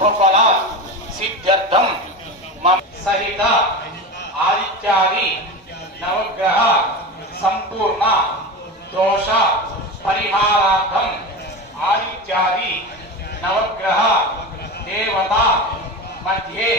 శుభఫలా సిద్ధ్యర్థం సహిత ఆదిత్యాది నవగ్రహ సంపూర్ణ దోష పరిహారార్థం ఆదిత్యాది నవగ్రహ దేవత మధ్యే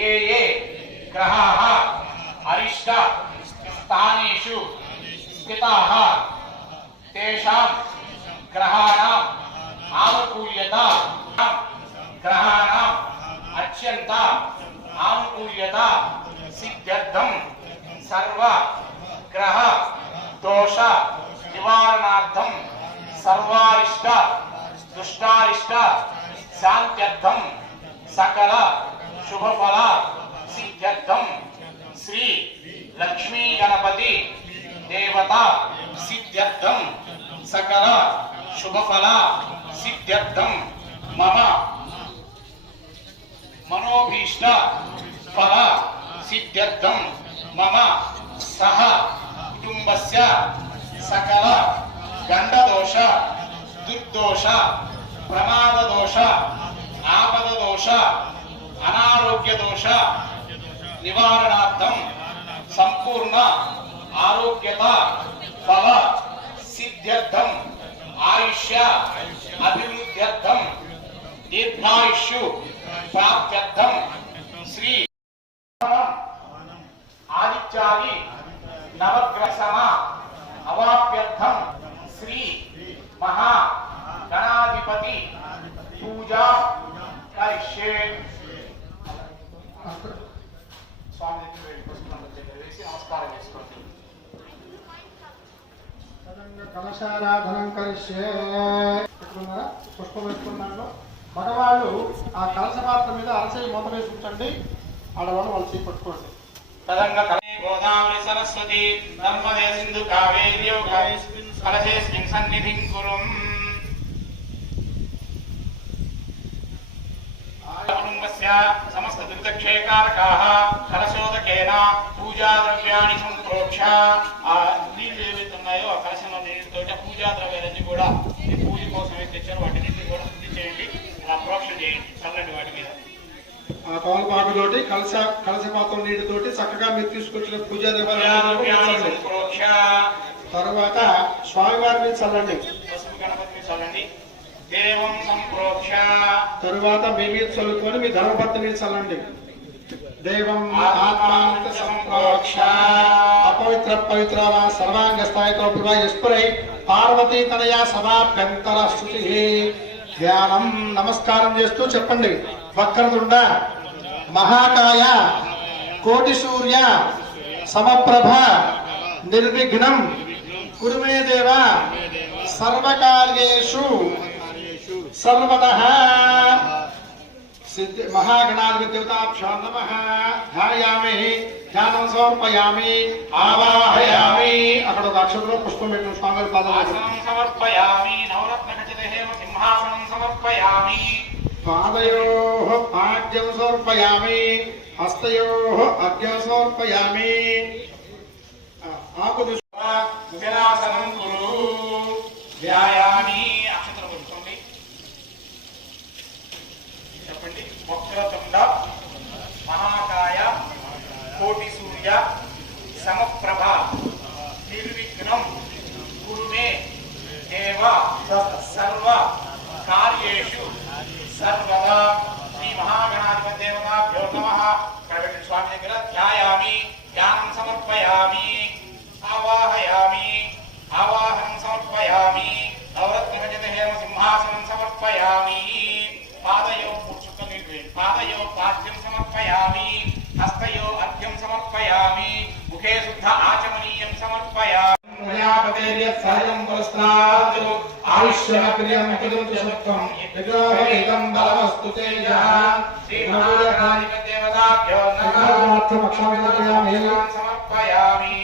ఏ ఏ గ్రహాः అరిష్ట స్థానేషు స్థితాः తేషాం గ్రహాణాం ఆనుకూల్యత ग्रहाणाम अच्यंता आनुकूल्यता सिद्ध्यर्थम, सर्व ग्रह, दोष, निवारणार्थम, सर्वारिष्ट, दुष्टारिष्ट शांत्यर्थम सकल शुभ फल सिद्ध्यर्थम, श्री लक्ष्मी गणपति, देवता, सिद्ध्यर्थम, सकल शुभ फल सिद्ध्यर्थम, मम మనోభీష్ట ఫల సిద్ధ్యర్థం మమ సహ కుటుంబస్య సకల గండదోష దుర్దోష ప్రమాద దోష ఆపద దోష అనారోగ్య దోష నివారణార్థం సంపూర్ణ ఆరోగ్యత ఫల సిద్ధ్యర్థం ఆయుష్య అభివృద్ధ్యర్థం దీర్ఘాయుష్యు ప్రాప్త్యర్థం శ్రీ ఆదిత్యాది నవగ్రహమ అవాప్యర్థం శ్రీ మహా గణాధిపతి పూజా కరిష్యే స్వామి దగ్గరికి వెళ్ళి పుష్పం వేసి నమస్కారం చేసుకోండి కలశారాధనం కలిసే ఎక్కడున్నారా పుష్పం వేసుకున్నాను మగవాళ్ళు ఆ కలస పాత్ర మీద అరచేయి మూత వేసి ఉంచండి. ఆడవాళ్ళు వాళ్ళు చేపట్టుకోండి గోదావరి సరస్వతి నర్మదే సింధు కావేర్యో కలశేస్మిన్ సన్నిధిం కురుం. కుటుంబస్య సమస్త దుర్దక్షేకారకాः కలశోదకేన పూజా ద్రవ్యాన్ని సంప్రోక్ష కలశ కలశ పాత్ర నీటితోటి చక్కగా మీరు తీసుకొచ్చిన పూజా తర్వాత స్వామివారి మీద చల్లండి. పసుపు గణపతిని చల్లండి. దేవం సంప్రోక్ష. తరువాత మీ మీద చల్లుకొని మీ ధర్మపత్ని మీద చల్లండి. దేవం ఆత్మాంత సంప్రోక్ష. అపవిత్ర పవిత్ర సర్వాంగ స్థాయితో వివాహస్పురై పార్వతీ తనయ సమాభ్యంతర స్థుతి ధ్యానం నమస్కారం చేస్తూ చెప్పండి. వక్రతుండ महाकाय कोटिशूर्य समप्रभ, निर्विघ्न। कुरु मे देव, सर्वकार्येषु। सर्वतः। सिद्ध महागणाधिपतिदेवताभ्यां नमः। ध्यायामि, ध्यानं समर्पयामि, आवाहयामि। समर्पयामि समर्पयामि। సమర్పయామి పాదయో పాద్యం సమర్పయామి హస్తయో అర్ఘ్యం సమర్పయామి. ఆకు దృష్టి విరాసనం కురు. వ్యాయామి అక్షతలు కూర్చోండి చెప్పండి. వక్రతుండ మహాకాయ కోటి సూర్య సమప్రభ నిర్విఘ్నం గురుమే దేవ సర్వ కార్యేషు. सर्वदा श्री महागणाधिपति स्वामी ध्यायामि ज्ञानं समर्पयामी। పురస్తాత్ ఆయుష్యమక్రియం కులం శుత్వం విగ్రహేతం బలవస్తు తేజ. శ్రీ మహాగణాధిపతి దేవతాభ్యో నమః. సమర్పయామి.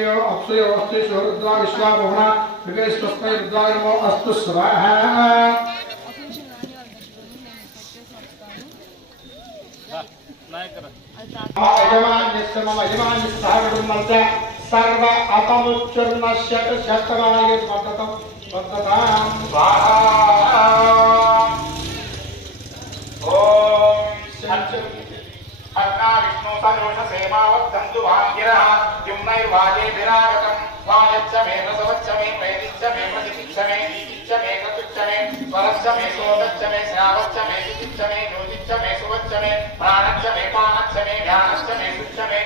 ఏతావం కశ్చ భూయాగం సశ్చ రుద్రో అగ్నయో అప్సయో అస్తి రుద్రా విశ్వాభవన వివేశ్వస్మై రుద్రాయ నమో అస్తు స్వాహ యజమాన్యస్య మమ యజమాన్యస్య కుటుంబంచ సర్వ అపముచ్చుర్నశ్యత శతమాయ వర్ధతం వర్ధతాం విష్ణు సదోష సేమావద్ధంతు వాంగిర. యుమ్నైర్వాజేభిరాగతం వాయచ్చ మే ప్రసవచ్చ మే ప్రేదిచ్చ మే ప్రతిచిచ్చ మే దీపిచ్చ మే కతుచ్చ మే స్వరచ్చ మే సోదచ్చ మే శ్రావచ్చ మే శుచిచ్చ మే జ్యోతిచ్చ మే సువచ్చ మే ప్రాణచ్చ మే పానచ్చ మే జ్ఞానచ్చ మే శుచ్చ మే.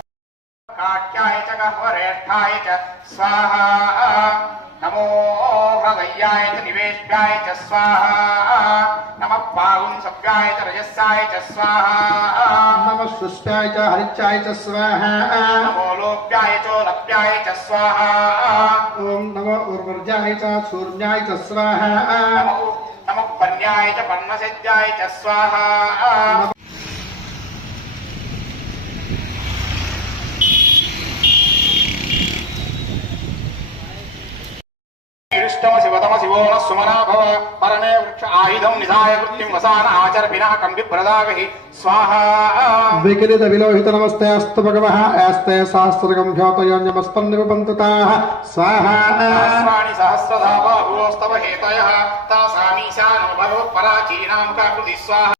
काट्याय च गह्वरेष्ठाय च स्वाहा। नमो हृदयाय च निवेश्याय च स्वाहा। नमः पाहुं सव्याय च रजस्साय च स्वाहा। नमः सुष्टाय च हरिचाय च स्वाहा। नमो लोप्याय चोलप्याय च स्वाहा। ॐ नमो उर्वर्जाय च सूर्याय च स्वाहा। नमः पन्याय च पन्मसिद्धाय च स्वाहा। ఇష్టమ శివతమ శివోన సుమనా భవ పరమే వృక్ష ఆయుధం నిధాయ కృత్యం వసాన ఆచర పినాకం విప్రదాగహి స్వాహా వికిలిత విలోహిత నమస్తే అస్తు భగవః యాస్తే శాస్త్రగం ధ్యోతయోన్యమస్పన్నిపంతు తాః స్వాహా సహస్రాణి సహస్రధా బాహుస్తవ హేతయ తాసామీశానో భగవత్పరాచీనాం కాకృతి స్వాహ